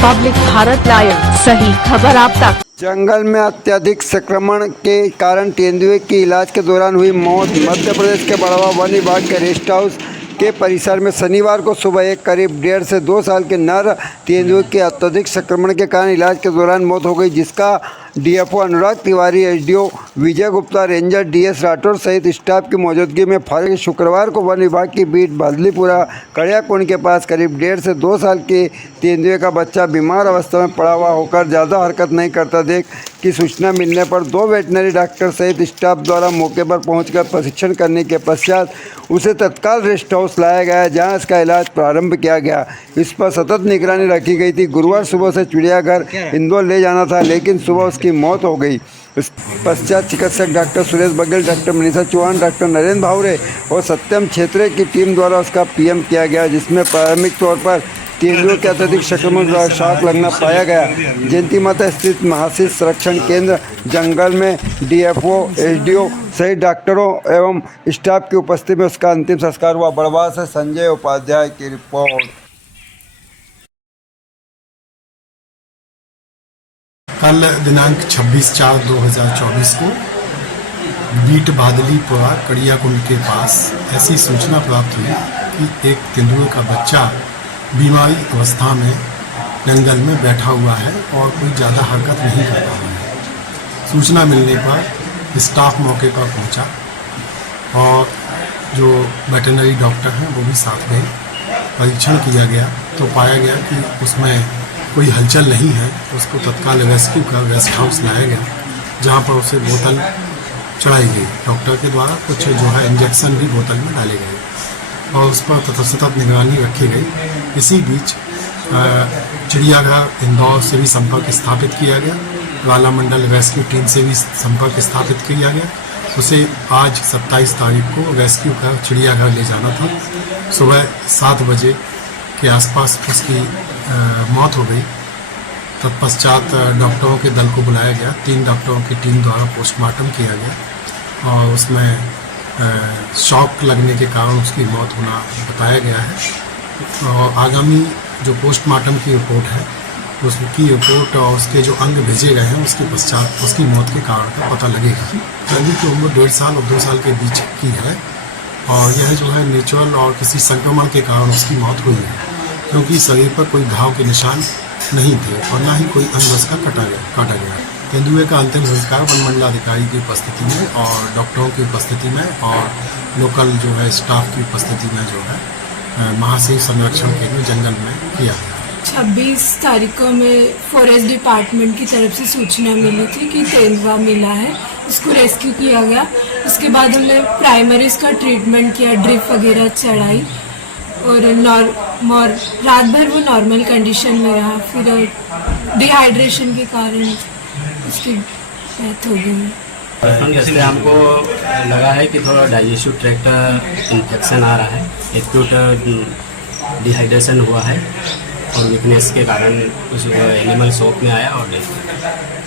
Republic Bharat live, सही खबर आप तक। जंगल में अत्यधिक संक्रमण के कारण तेंदुए की इलाज के दौरान हुई मौत। मध्य प्रदेश के बड़वा वन विभाग के रेस्ट हाउस के परिसर में शनिवार को सुबह एक करीब 1.5 से 2 साल के नर तेंदुए के अत्यधिक संक्रमण के कारण इलाज के दौरान मौत हो गई, जिसका डीएफओ अनुराग तिवारी, एसडीओ विजय गुप्ता, रेंजर डीएस राठौर सहित स्टाफ की मौजूदगी में फर्क। शुक्रवार को वन विभाग की बीट बदलीपुरा कड़ियाकुंड के पास करीब 1.5 से 2 साल के तेंदुए का बच्चा बीमार अवस्था में पड़ा हुआ होकर ज़्यादा हरकत नहीं करता देख की सूचना मिलने पर 2 वेटनरी डॉक्टर सहित स्टाफ द्वारा मौके पर पहुंचकर परीक्षण करने के पश्चात उसे तत्काल रेस्ट हाउस लाया गया, जहां इसका इलाज प्रारंभ किया गया। इस पर सतत निगरानी रखी गई थी। गुरुवार सुबह से चिड़ियाघर इंदौर ले जाना था, लेकिन सुबह उसकी मौत हो गई। इस पश्चात चिकित्सक doctor Suresh Baghel, doctor Manisha Chauhan, doctor Narendra Bhaware और सत्यम छेत्रे की टीम द्वारा उसका पीएम किया गया, जिसमें प्राथमिक तौर पर तेंदुए के अत्यधिक संक्रमण का शॉक लगना पाया गया। जयंती माता स्थित महाशिष संरक्षण केंद्र जंगल में डीएफओ, एसडीओ सहित डॉक्टरों एवं स्टाफ की उपस्थिति में उसका अंतिम संस्कार हुआ। बड़वा से संजय उपाध्याय की रिपोर्ट। कल दिनांक 26/4/2024 को बीट बादलीपुरा कड़ियाकुंड के पास ऐसी सूचना प्राप्त हुई कि एक तेंदुए का बच्चा बीमारी अवस्था में जंगल में बैठा हुआ है और कोई ज़्यादा हरकत नहीं कर रहा है। सूचना मिलने पर स्टाफ मौके पर पहुंचा और जो वेटरनरी डॉक्टर हैं वो भी साथ गए। परीक्षण किया गया तो पाया गया कि उसमें कोई हलचल नहीं है। उसको तत्काल रेस्क्यू कर रेस्ट हाउस लाया गया, जहां पर उसे बोतल चढ़ाई गई। डॉक्टर के द्वारा कुछ जो है इंजेक्शन भी बोतल में डाले गए और उस पर सतत निगरानी रखी गई। इसी बीच चिड़ियाघर इंदौर से भी संपर्क स्थापित किया गया, वाला मंडल रेस्क्यू टीम से भी संपर्क स्थापित किया गया। उसे आज 27 तारीख को रेस्क्यू कर चिड़ियाघर ले जाना था। सुबह 7 बजे के आसपास उसकी मौत हो गई। तत्पश्चात डॉक्टरों के दल को बुलाया गया। 3 डॉक्टरों की टीम द्वारा पोस्टमार्टम किया गया और उसमें शॉक लगने के कारण उसकी मौत होना बताया गया है। और आगामी जो पोस्टमार्टम की रिपोर्ट है, उसकी रिपोर्ट और उसके जो अंग भेजे गए हैं उसके पश्चात उसकी मौत के कारण का पता लगेगा। तेंदुए की उम्र 1.5 साल और 2 साल के बीच की है और यह जो है नेचुरल और किसी संक्रमण के कारण उसकी मौत हुई है, क्योंकि शरीर पर कोई घाव के निशान नहीं थे और ना ही कोई अंग उसका काटा गया। तेंदुए का अंतिम संस्कार वन मंडलाधिकारी की उपस्थिति में और डॉक्टरों की उपस्थिति में और लोकल जो है स्टाफ की उपस्थिति में जो है महाशिष संरक्षण केंद्र जंगल में किया गया। 26 तारीख को हमें फॉरेस्ट डिपार्टमेंट की तरफ से सूचना मिली थी कि तेंदुआ मिला है, उसको रेस्क्यू किया गया। उसके बाद हमने प्राइमरी इसका ट्रीटमेंट किया, ड्रिप वगैरह चढ़ाई और रात भर वो नॉर्मल कंडीशन में रहा। फिर डिहाइड्रेशन के कारण उसकी डेथ हो गई। जैसे हमको लगा है कि थोड़ा डाइजेस्टिव ट्रैक्ट इन्फेक्शन आ रहा है, एक्यूट डिहाइड्रेशन हुआ है और वीकनेस के कारण उस एनिमल शॉक में आया और डेथ।